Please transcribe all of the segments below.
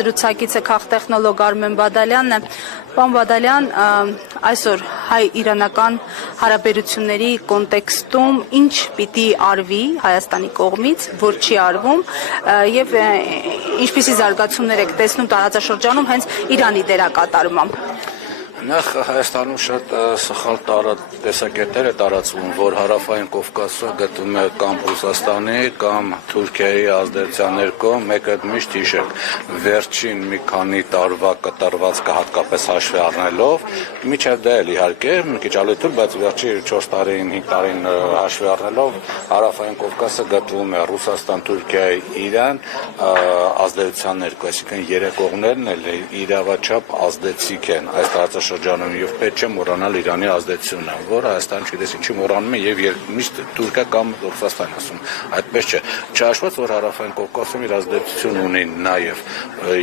Զրուցակիցը քաղտեխնոլոգ Արմեն Բադալյանն է։ Պարոն Բադալյան, այսօր հայ-իրանական հարաբերությունների կոնտեքստում ինչ պիտի արվի Հայաստանի կողմից, որ չի արվում, եւ ինչպիսի զարգացումներ եք տեսնում տարածաշրջանում հենց Իրանի դերակատարմամբ։ Նախ Հայաստանում շատ սխալ տեսակետներ է տարածվում, որ հարավային Կովկասը գտնվում է կամ Ռուսաստանի, կամ Թուրքիայի ազդեցության ներքո, մեկը միշտ հիշեք, վերջին մի քանի տարվա կատարված հատկապես հաշվի առնելով, միջև դա էլ իհարկե, մի քիչ ալեթուր, բայց վերջի 4 տարին, 5 տարին հաշվի առնելով, հարավային Կովկասը գտնվում է Ռուսաստան, Թուրքիայի, Իրան ազդեցության ներքո, այսինքն երեք կողմերն էլ իրավաչափ ազդեցիկ են այս տարածաշրջանում եւ պետք չէ մոռանալ Իրանի ազդեցությունը, որ Հայաստանը չգիտես ինչի մոռանում է եւ միշտ Թուրքիա կամ Ռուսաստան ասում։ Այդպես չէ։ Չհաշված որ հարավային Կովկասում իր ազդեցություն ունի նաեւ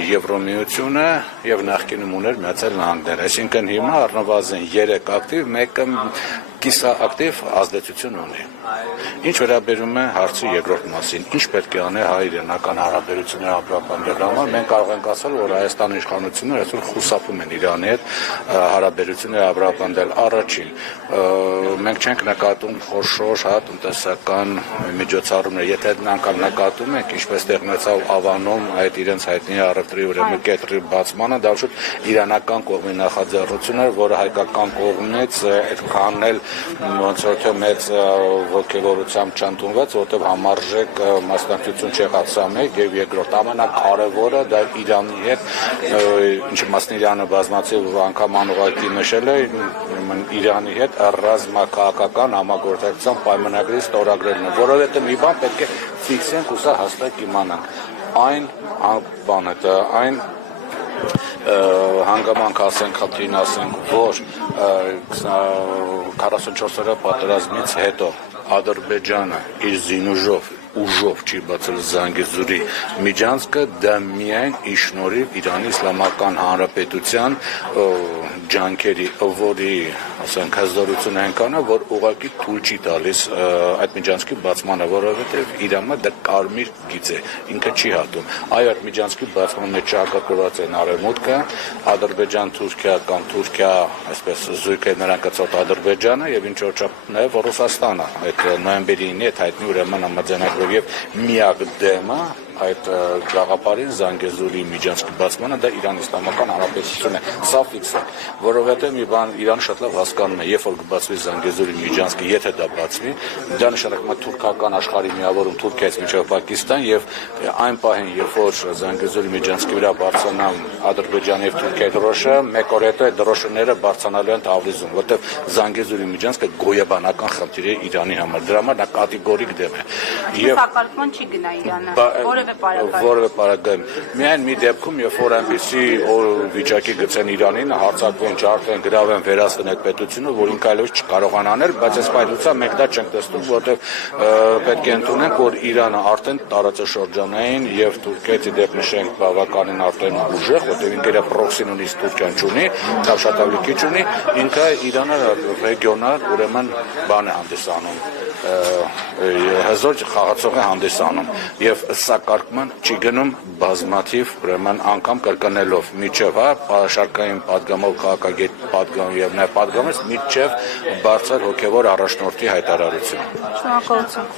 Եվրոմիությունը եւ նախկինում ուներ Միացյալ Նահանգները։ Այսինքն հիմա առնվազն 3 ակտիվ, մեկը կիսաակտիվ ազդեցություն ունի։ Ինչ վերաբերում է հարցի երկրորդ մասին, ինչ պետք է անի հայ-իրանական հարաբերությունները ապրապնդելու համար, մենք կարող ենք ասել, որ Հայաստանի իշխանությունները այսօր խուսափում են Իրանի հետ հարաբերությունները ապրապնդել։ Առաջին, մենք չենք նկատում խոշոր տնտեսական միջոցառումներ, եթե անգամ նկատում ենք, ինչպես տեղնեցավ Ավանում այդ իրենց հայտնի առևտրի ուրեմն կետրի բացմանը, դա շուտ իրանական կողմի նախաձեռնություն էր, որը հայկական կողմից այդքան էլ ոնց որ թե մեծ ոգևորությամբ չընդունվեց, որտեղ համարժեք մասնակցություն չեղավ սա մեկ եւ երկրորդ ամենակարևորը դա Իրանի հետ, ինչի մասն Իրանը բազմացիվ անգամ անուղղակի նշել է, Իրանի հետ ռազմաքաղաքական համագործակցության պայմանագրի ստորագրելն է, որովհետեւ մի բան պետք է ֆիքսենք ու սա հստակ իմանանք։ Այն հանգամանք ասենք, խնդրին ասենք, որ 44-րդ պատերազմից հետո Ադրբեջանը իր զինուժով ուժով չի բացել Զանգեզուրի միջանցքը, դա միայն իշնորհիվ Իրանի Իսլամական Հանրապետության ջանքերի, որի ասենք հզորությունը այնքան է, որ ուղղակի թույլ չի տալիս այդ միջանցքի բացմանը, որովհետև Իրանը դա կարմիր գիծ է, ինքը չի հատում։ Այո, այդ միջանցքի բացման մեջ հակակրված են Արևմուտքը, Ադրբեջան, Թուրքիա կամ Թուրքիա, այսպես զույգ է նրանք կցოთ Ադրբեջանը եւ ինչ որ չափ նաեւ Ռուսաստանը, այդ նոյեմբերի 9-ի հետ հայտնի ուրեմն համաձայնագրով եւ միակ դեմը այդ գաղափարին Զանգեզուրի միջանցքի բացմանը դա Իրանի Իսլամական Հանրապետությունն է, սա ֆիքս է, որովհետև մի բան Իրանը շատ լավ հասկանում է, երբ որ կբացվի Զանգեզուրի միջանցքը, եթե դա բացվի, դա նշանակում է թուրքական աշխարհի միավորում Թուրքիայից մինչև Պակիստան եւ այն պահին, երբ որ Զանգեզուրի միջանցքի վրա բարձրանան Ադրբեջանի եւ Թուրքիայի դրոշը, մեկ օր հետո այդ դրոշները բարձրանալու են Թավրիզում, որտեղ Զանգեզուրի միջանցքը գոյաբանական խնդիր է Իրանի համար, դրա համար նա կատեգորիկ դեմ է։ Եվ սակարկման չի գնա Իրանը։ Որևէ պարագայում։ Միայն մի դեպքում, երբ որ այնպիսի վիճակի գցեն Իրանին, հարձակվեն, ջարդեն, գրավեն, վերացնեն այդ պետությունը, որ ինքը այլևս չկարողան անել, բայց այս պայմանությամբ մենք դա չենք տեսնում, որտեղ պետք է ընդունենք, որ Իրանը արդեն տարածաշրջանային եւ Թուրքիայից դեպ նշենք բավականին արդեն ուժեղ, որտեղ ինքը իր պրոքսին ունի, Թուրքիան չունի, կամ շատ ավելի քիչ ունի, ինքը Իրանը ռեգիոնալ ուրեմն բան է հանդիսանում, հզոր խաղացող է հանդիսանում եւ սակարկման չի գնում բազմաթիվ ուրեմն անգամ կրկնելով միջև շարքային падգամով քաղաքագետ падգամ եւ նաեւ падգամից միջև բարձր հոգեվոր առաջնորդի հայտարարություն։ Շնորհակալություն։